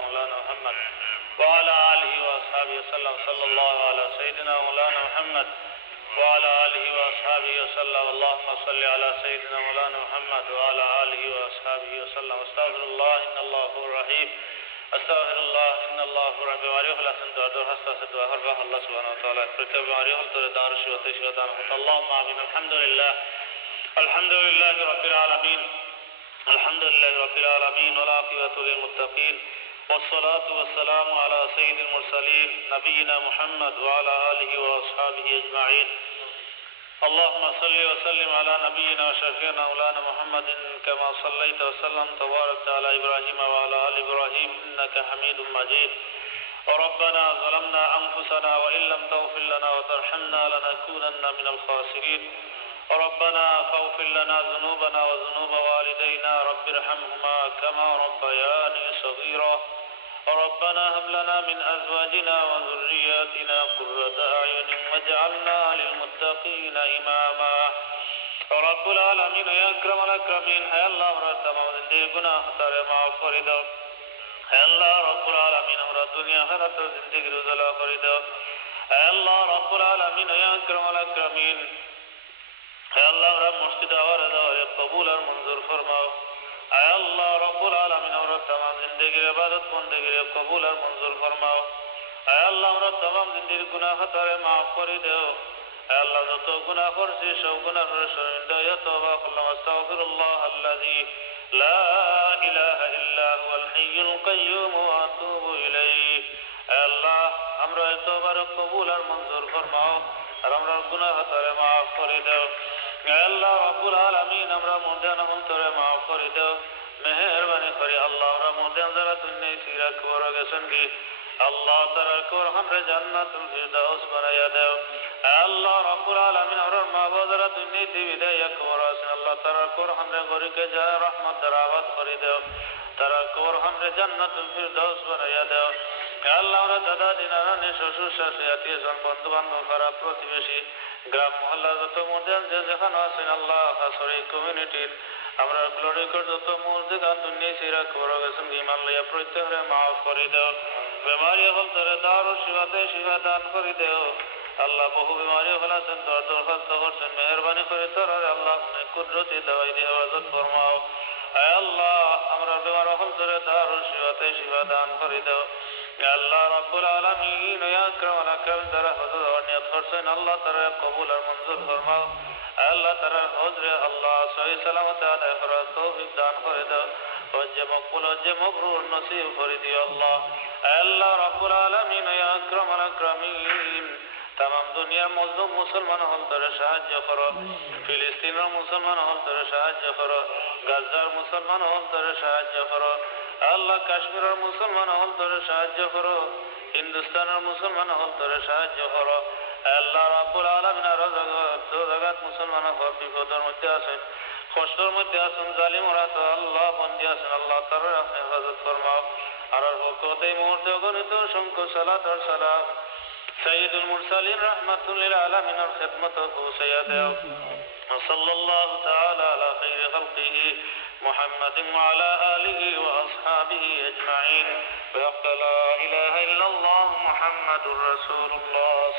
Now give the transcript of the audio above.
مولانا محمد وعلى آله وأصحابه وسلم صلى الله على سيدنا مولانا محمد وعلى آله وأصحابه وسلم اللهم صل على سيدنا مولانا محمد وعلى آله وأصحابه وسلم استغفر الله إن الله هو الرحيم استغفر الله إن الله هو الرحيم وعليه الحسن دعاء حسن دعاء رب الله سبحانه وتعالى كتب عليه الدار شوتي شوتان اللهم آمين الحمد لله رب العالمين الحمد لله رب العالمين والعاقبة للمتقين والصلاة والسلام على سيد المرسلين نبينا محمد وعلى آله وأصحابه أجمعين اللهم صل وسلم على نبينا وشفيعنا مولانا محمد كما صليت وسلمت وباركت على إبراهيم وعلى آل إبراهيم إنك حميد مجيد وربنا ظلمنا أنفسنا وإن لم تغفر لنا وترحمنا لنكونن من الخاسرين ربنا فاغفر لنا ذنوبنا وذنوب والدينا رب ارحمهما كما ربياني صغيرا ربنا هب لنا من أزواجنا وذرياتنا قرة أعين واجعلنا للمتقين إماما رب العالمين يا أكرم الأكرمين يا الله আমরা तमाम जिंदगी गुनाह तारे माफ कर दो হে আল্লাহ রব্বুল আলামিন আমরা দুনিয়া আখিরাত জিন্দেগির উজালা করে দাও হে আল্লাহ রব্বুল আলামিন ইয়া আকরামুল আকরামিন হে আল্লাহ আমরা মসজিদ আওয়াজ কবুল আর মঞ্জুর ফরমাও হে আল্লাহ রব্বুল আলামিন আমরা तमाम জিন্দেগির ইবাদত বন্দেগির কবুল আর মঞ্জুর ফরমাও হে আল্লাহ আমরা तमाम জিন্দেগির গুনাহ তারে maaf করে দাও হে আল্লাহ যত গুনাহ করছি সব গুনাহের শর্মিন্দা ইয়া তওবা করলাম আস্তাগফিরুল্লাহ আল্লাযী লা ইলাহা ইল্লা হুয়াল হাইয়ুল কাইয়্যুম ওয়া আতুবু ইলাইহি হে আল্লাহ আমরা তওবার কবুল আর মঞ্জুর ফরমাও আর আমরা গুনাহ তারে maaf করে দাও হে আল্লাহ রব্বুল আলামিন আমরা মুরদান অন্তরে maaf করে দাও মেহেরবানি করে আল্লাহ আমরা মুরদান যারা দুনিয়ায় সিরা কবর গেছেন কি আল্লাহ তাআলা কবর আমরা জান্নাতুল ফিরদাউস বানায়া দাও হে আল্লাহ রব্বুল আলামিন আমরা মা বাবা যারা দুনিয়াতে বিদায় কবর আছেন আল্লাহ তাআলা কবর আমরা গরিকে যায় রহমত দরাওয়াত করে দাও তারা কবর আমরা জান্নাতুল ফিরদাউস বানায়া দাও হে আল্লাহ আমরা দাদা দিনারানি শ্বশুর শাশুড়ি আত্মীয় স্বজন বন্ধু বান্ধব পাড়া প্রতিবেশী গ্রাম মহল্লা যত মুরদান যে যেখানে আছেন আল্লাহ খাসরি কমিউনিটির আমরা গ্লোরিকর যত মুরদান দুনিয়ায় সিরা কবর গেছেন ঈমান লইয়া প্রত্যেকরে maaf করে দাও বেমারি হল তোরে দারু শিফা দান করে দাও আল্লাহ বহু বেমারি হল আছেন তোর দরখাস্ত করছেন মেহেরবানি করে তোর আল্লাহ কুদরতি দাওয়াই দিয়ে হেফাজত ফরমাও হে আল্লাহ আমরা বেমার হল তোরে দারু শিফা দান করে দাও হে আল্লাহ রব্বুল আলামিন ইয়া আকরামুল আকরামিন যারা হজ নিয়ত করছেন আল্লাহ তাআলা কবুল আর মঞ্জুর ফরমাও আল্লাহ তাআলা হজরে আল্লাহ সহি সালামতে আদায় করার তৌফিক দান করে দাও হজ মকবুল হজ মবরুর নসিব করে দিও আল্লাহ আল্লাহ রব্বুল আলামিন ইয়া আকরামুল আকরামিন तमाम দুনিয়ার মজলুম মুসলমান হল তোরে সাহায্য করো ফিলিস্তিনের মুসলমান হল তোরে সাহায্য করো গাজার মুসলমান হল তোরে সাহায্য করো আল্লাহ কাশ্মীরের মুসলমান হল তোরে সাহায্য করো হিন্দুস্তানের মুসলমান হল তোরে সাহায্য করো আল্লাহ রাব্বুল আলামিন আর জগৎ মুসলমান হল বিপদের মধ্যে আছেন কষ্টের মধ্যে আছেন জালিমরা তো আল্লাহ বন্দী আছেন আল্লাহ তাআলা হেফাজত ফরমাও আর বরকতে এই মুহূর্তে গণিত সংখ্য সালাত আর সালাম سيد المرسلين رحمة للعالمين خدمته سيده وصلى الله تعالى على خير خلقه محمد وعلى آله وأصحابه أجمعين بحق لا إله إلا الله محمد رسول الله